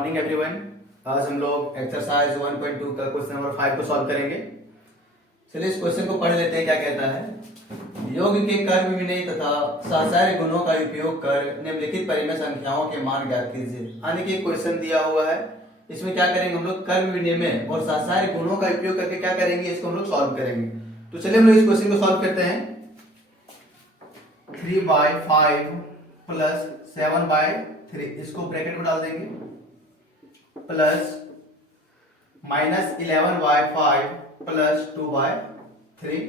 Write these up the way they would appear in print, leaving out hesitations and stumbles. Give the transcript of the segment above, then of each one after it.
Morning everyone. आज हम लोग एक्सरसाइज 1.2 का क्वेश्चन नंबर 5 को सॉल्व करेंगे। चलिए इस क्वेश्चन को पढ़ लेते हैं। क्या कहता है, योग के कर्म विनय तथा सहस्रार्य गुणों का उपयोग कर निम्नलिखित परिमेय संख्याओं के मान ज्ञात कीजिए। यानी कि क्वेश्चन दिया हुआ है, इसमें क्या करेंगे हम लोग, कर्म विनिमय और सहस्रार्य गुणों का उपयोग करके क्या करेंगे, इसको हम लोग सॉल्व करेंगे। तो चलिए हम लोग इस क्वेश्चन को सॉल्व करते हैं। 3/5 प्लस 7/3 इसको ब्रैकेट में डाल देंगे, प्लस -11/5 प्लस 2/3।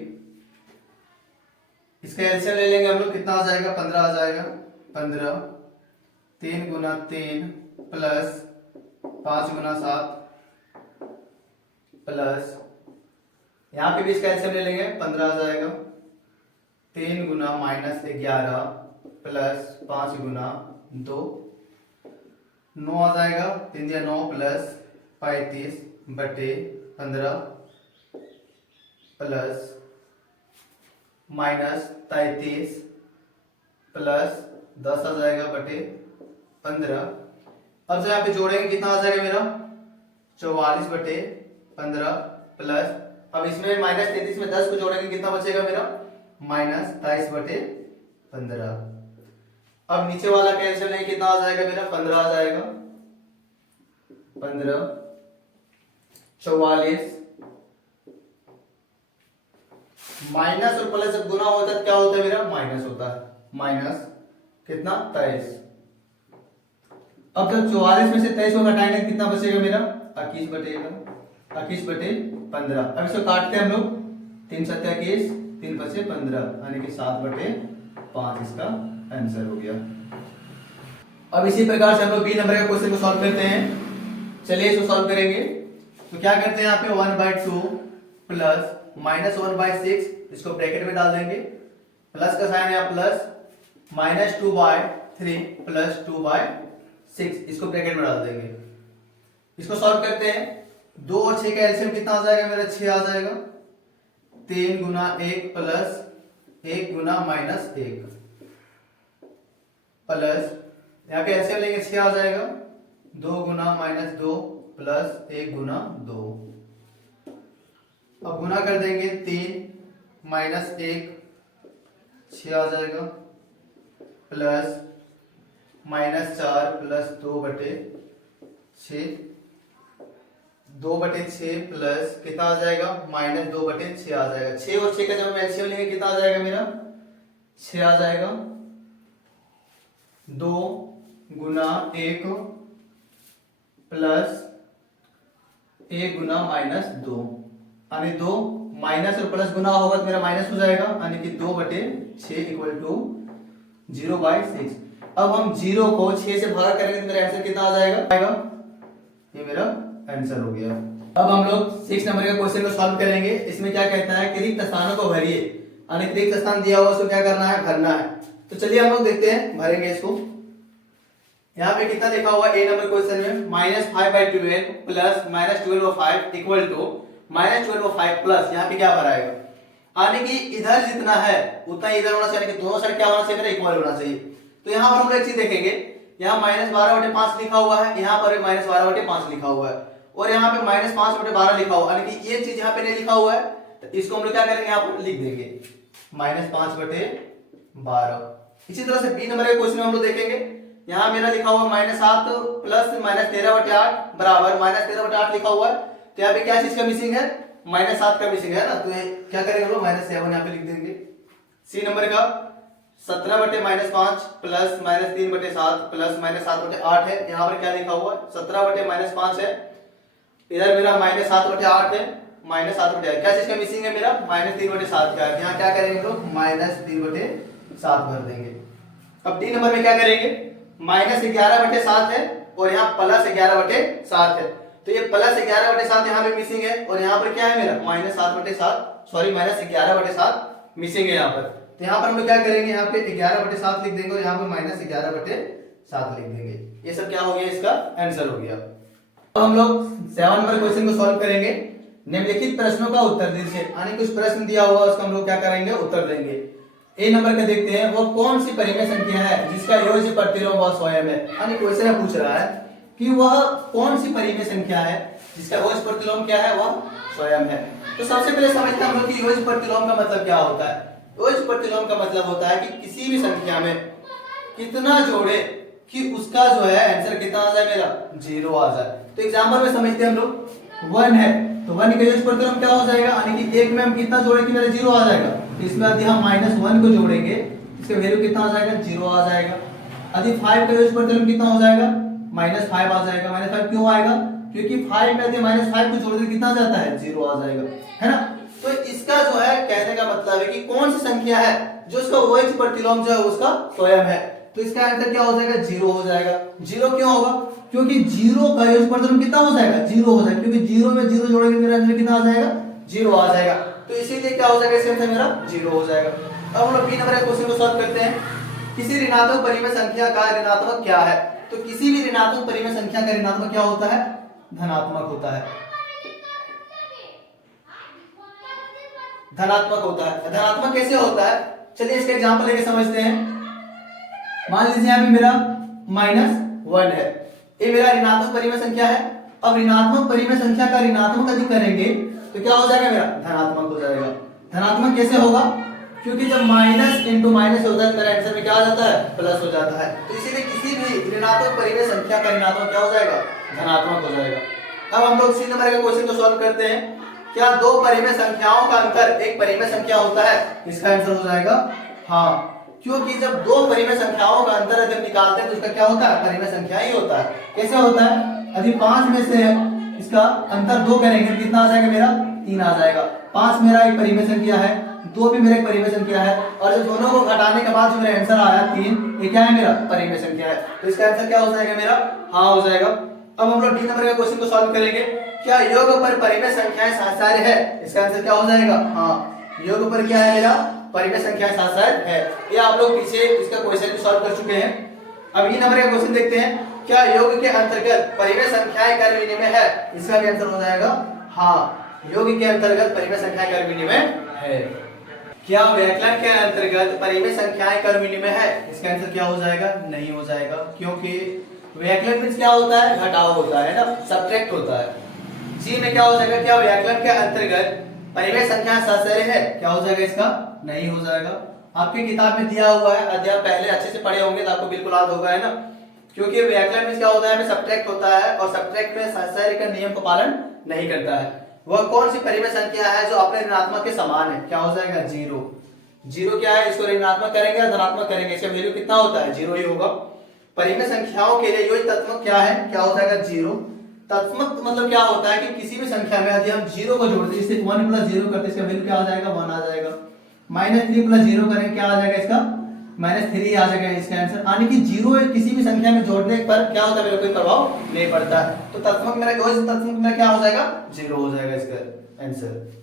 इसका एलसीएम ले लेंगे हम लोग, कितना आ जाएगा, 15 आ जाएगा। 15 3 गुना 3 प्लस 5 गुना 7 प्लस यहाँ पे भी इसका एलसीएम ले लेंगे, 15 आ जाएगा। 3 गुना -11 प्लस 5 गुना 2 9 आ जाएगा। 3 या 9 प्लस 35/15 प्लस -33 प्लस 10 आ जाएगा बटे 15। अब जो यहाँ पे जोड़ेंगे कितना आ जाएगा मेरा, 44/15 प्लस, अब इसमें -33 में 10 को जोड़ेंगे कितना बचेगा मेरा, -23/15। अब नीचे वाला कैंसिल नहीं, कितना आ जाएगा मेरा, 15 आ जाएगा। 15 44 माइनस और प्लस जब गुना होता है क्या होता है मेरा, माइनस होता है। माइनस कितना, 23। अब जब 44 में से 23 को घटाएंगे कितना बचेगा मेरा, 21 बटेगा 21/15। अब इसको काटते हैं हम लोग, 3 7 21 3 5 15 यानी कि 7/5 इसका आंसर हो गया। अब इसी प्रकार से हम लोग बी नंबर का क्वेश्चन को सॉल्व करते हैं। चलिए इसको सॉल्व करेंगे। तो क्या करते हैं, यहाँ पे 1/2 प्लस -1/6 इसको ब्रैकेट में डाल देंगे, प्लस का साइन है प्लस, -2/3 प्लस 2/6 इसको ब्रैकेट में डाल देंगे। इसको सॉल्व करते हैं। 2 और 6 का एलसीएम कितना आ जाएगा मेरा, 6 आ जाएगा। 3 गुना 1 प्लस 1 गुना -1 प्लस, यहाँ पे एलसीएम लेंगे 6 आ जाएगा। 2 गुना -2 प्लस 1 गुना 2। अब गुना कर देंगे, 3 -1 6 आ जाएगा, प्लस -4 प्लस 2/6 2/6 प्लस कितना आ जाएगा, -2/6 आ जाएगा। 6 और 6 का जब हम एलसीएम लेंगे कितना आ जाएगा मेरा, 6 आ जाएगा। 2 गुना 1 प्लस 1 गुना -2 यानी 2 माइनस और प्लस गुना होगा तो मेरा माइनस हो जाएगा, यानी कि 2/6 इक्वल टू 0/6। अब हम 0 को 6 से भाग करेंगे तो मेरा आंसर कितना आ जाएगा, ये मेरा आंसर हो गया। अब हम लोग 6 नंबर का क्वेश्चन को सॉल्व करेंगे। इसमें क्या कहता है कि रिक्त स्थानों को भरिए, यानी रिक्त स्थान दिया हुआ उसको क्या करना है, भरना है। तो चलिए हम लोग देखते हैं, भरेंगे इसको। यहाँ पे कितना लिखा हुआ है, ए नंबर क्वेश्चन में -5/12 प्लस -12/5 इक्वल टू -12/5 प्लस, यहाँ पे क्या भराएगा, यानी कि इधर जितना है उतना इधर होना चाहिए, कि दोनों साइड क्या होना चाहिए, इक्वल होना चाहिए। तो यहाँ पर हम लोग एक चीज देखेंगे, यहाँ -12/5 लिखा हुआ है, यहाँ पर -12/5 लिखा हुआ है, और यहाँ पे -5/12 लिखा हुआ है, यानी कि ये चीज यहाँ पे नहीं लिखा हुआ है। तो इसको हम लोग क्या करेंगे, यहाँ पर लिख देंगे -5/12। इसी तरह से बी नंबर के क्वेश्चन में हम लोग देखेंगे, यहाँ मेरा लिखा हुआ -7 प्लस -13/8 बराबर -13/8 लिखा हुआ है। तो यहाँ पे क्या चीज का मिसिंग है, -7 का मिसिंग है ना, तो क्या करेंगे हम लोग, -7 यहाँ पे लिख देंगे। सी नंबर का 17/-5 प्लस -3/7 प्लस -7/8 है, यहाँ पर क्या लिखा हुआ है, 17/-5 है, इधर मेरा -7/8 है, -7/8 क्या चीज का मिसिंग है मेरा, -3/7 का है। यहाँ क्या करेंगे हम लोग, -3/7 भर देंगे। अब डी नंबर में क्या करेंगे, -11/7 है और यहाँ +11/7 है, तो ये +11/7 यहाँ पे मिसिंग है, और यहाँ पर क्या है मेरा, -11/7 मिसिंग है यहाँ पर। तो यहाँ पर हम लोग क्या करेंगे, यहाँ पे 11/7 लिख देंगे और यहाँ पर -11/7 लिख देंगे। ये सब क्या हो गया, इसका आंसर हो गया। अब हम लोग 7 नंबर क्वेश्चन को सॉल्व करेंगे। निम्नलिखित प्रश्नों का उत्तर दीजिए, यानी कुछ प्रश्न दिया हुआ उसका हम लोग क्या करेंगे, उत्तर देंगे। ए नंबर का देखते हैं, वो कौन सी परिमेय संख्या है जिसका योज्य प्रतिलोम 100 m है। यानी क्वेश्चन पूछ रहा है कि वह कौन सी परिमेय संख्या है जिसका OH प्रतिलोम क्या है, वह स्वयं है। तो सबसे पहले समझते हैं हम लोग कि OH प्रतिलोम का मतलब क्या होता है। OH प्रतिलोम का मतलब होता है कि किसी भी संख्या में कितना जोड़े कि उसका जो है आंसर कितना आ जाए, मेरा 0 आ जाए। तो एग्जांपल में समझते हैं हम लोग 1 है तो 1 का OH प्रतिलोम क्या हो जाएगा, यानी कि एक में हम कितना जोड़े कि मेरा 0 आ जाएगा। तो इसमें यदि हम -1 को जोड़ेंगे इसका वैल्यू कितना आ जाएगा, 0 आ जाएगा। यदि 5 का OH प्रतिलोम कितना हो जाएगा, -5 आ जाएगा। -5 क्यों आएगा, क्योंकि 5 में यदि -5 को जोड़ दे कितना जाता है, 0 आ जाएगा, है ना। तो इसका जो है कहने का मतलब है कि कौन सी संख्या है जो उसका OH प्रतिलोम जो है उसका स्वयं है। तो इसका आंसर क्या हो जाएगा, 0 हो जाएगा। 0 क्यों होगा, क्योंकि 0 का OH प्रतिलोम कितना हो जाएगा, 0 हो जाएगा, क्योंकि 0 में 0 जोड़ेंगे मेरा आंसर कितना आ जाएगा, 0 आ जाएगा। तो इसीलिए क्या हो जाएगा, इसका आंसर मेरा 0 हो जाएगा। अब हम लोग बी नंबर के क्वेश्चन को सॉल्व करते हैं। किसी ऋणात्मक परिमेय संख्या का ऋणात्मक क्या है। तो किसी भी ऋणात्मक परिमेय संख्या का ऋणात्मक क्या होता है, धनात्मक होता है, धनात्मक होता है। धनात्मक कैसे होता है, चलिए इसका एग्जांपल लेके समझते हैं। मान लीजिए यहाँ पे मेरा -1 है, ये मेरा ऋणात्मक परिमेय संख्या है। अब ऋणात्मक परिमेय संख्या का ऋणात्मक अधिक करेंगे तो क्या हो जाएगा, मेरा धनात्मक हो जाएगा। धनात्मक कैसे होगा, क्योंकि जब माइनस इंटू माइनस होता है मेरा आंसर में क्या आ जाता है, प्लस हो जाता है। तो इसीलिए किसी भी ऋणात्मक परिमेय संख्या का ऋणात्मक क्या हो जाएगा, धनात्मक हो जाएगा। अब हम लोग सी नंबर के क्वेश्चन को सॉल्व करते हैं। क्या दो परिमेय संख्याओं का अंतर एक परिमेय संख्या होता है, इसका आंसर हो जाएगा हाँ, क्योंकि जब दो परिमेय संख्याओं का अंतर जब निकालते हैं तो उसका क्या होता है, परिमेय संख्या ही होता है। कैसे होता है, यदि 5 में से इसका अंतर 2 करेंगे कितना आ जाएगा, मेरा 3 आ जाएगा। 5 मेरा एक परिमेय संख्या है, 2 भी मेरा एक परिमेय संख्या है, और जब दोनों को घटाने के बाद जो मेरा आंसर आया 3, ये क्या है, मेरा परिमेय संख्या है। तो इसका आंसर क्या हो जाएगा, मेरा हाँ हो जाएगा। अब हम लोग डी नंबर के क्वेश्चन को सॉल्व करेंगे। क्या योग पर परिमेय संख्याएं सहस्रार्य है, इसका आंसर क्या हो जाएगा हाँ, योग पर क्या है, मेरा परिमेय संख्याएं सहस्रार्य है। ये आप लोग पीछे इसका क्वेश्चन भी सॉल्व कर चुके हैं। अब ई नंबर का क्वेश्चन देखते हैं। क्या योग के अंतर्गत परिमेय संख्याएं कर विनिमय है, इसका भी आंसर हो जाएगा हाँ, योग के अंतर्गत परिमेय संख्याएं कर विनिमय है। क्या व्यवकलन के अंतर्गत परिमेय संख्याएं कर विनिमय है, इसका आंसर क्या हो जाएगा, नहीं हो जाएगा, क्योंकि व्यवकलन मींस क्या होता है, घटाव होता है ना, सब्ट्रैक्ट होता है। सी में क्या हो जाएगा, क्या व्यवकलन के अंतर्गत परिमेय संख्या सहस्रार्य है, क्या हो जाएगा, इसका नहीं हो जाएगा। आपकी किताब में दिया हुआ है, यदि आप पहले अच्छे से पढ़े होंगे तो आपको बिल्कुल याद होगा, है ना, क्योंकि व्यवकलन में क्या होता है, सब्ट्रैक्ट होता है, और सब्ट्रैक्ट में सहस्रार्य का नियम का पालन नहीं करता है। वह कौन सी परिमेय संख्या है जो अपने ऋणात्मक के समान है, क्या हो जाएगा, 0। 0 क्या है, इसको ऋणात्मक करेंगे या धनात्मक करेंगे, इसका वैल्यू कितना होता है, 0 ही होगा। परिमेय संख्याओं के लिए योज्य तत्व क्या है, क्या हो जाएगा, 0। तत्मक मतलब क्या होता है कि किसी भी संख्या में यदि हम 0 को जोड़ते हैं, जैसे 1 + 0 करते हैं, इसका वैल्यू क्या आ जाएगा, 1 आ जाएगा। -3 + 0 करेंगे क्या आ जाएगा, इसका -3 आ जाएगा इसका आंसर। यानी कि 0 किसी भी संख्या में जोड़ने पर क्या होता है, मेरा कोई प्रभाव नहीं पड़ता है। तो तत्मक मेरा योज्य तत्मक मेरा क्या हो जाएगा, 0 हो जाएगा इसका आंसर।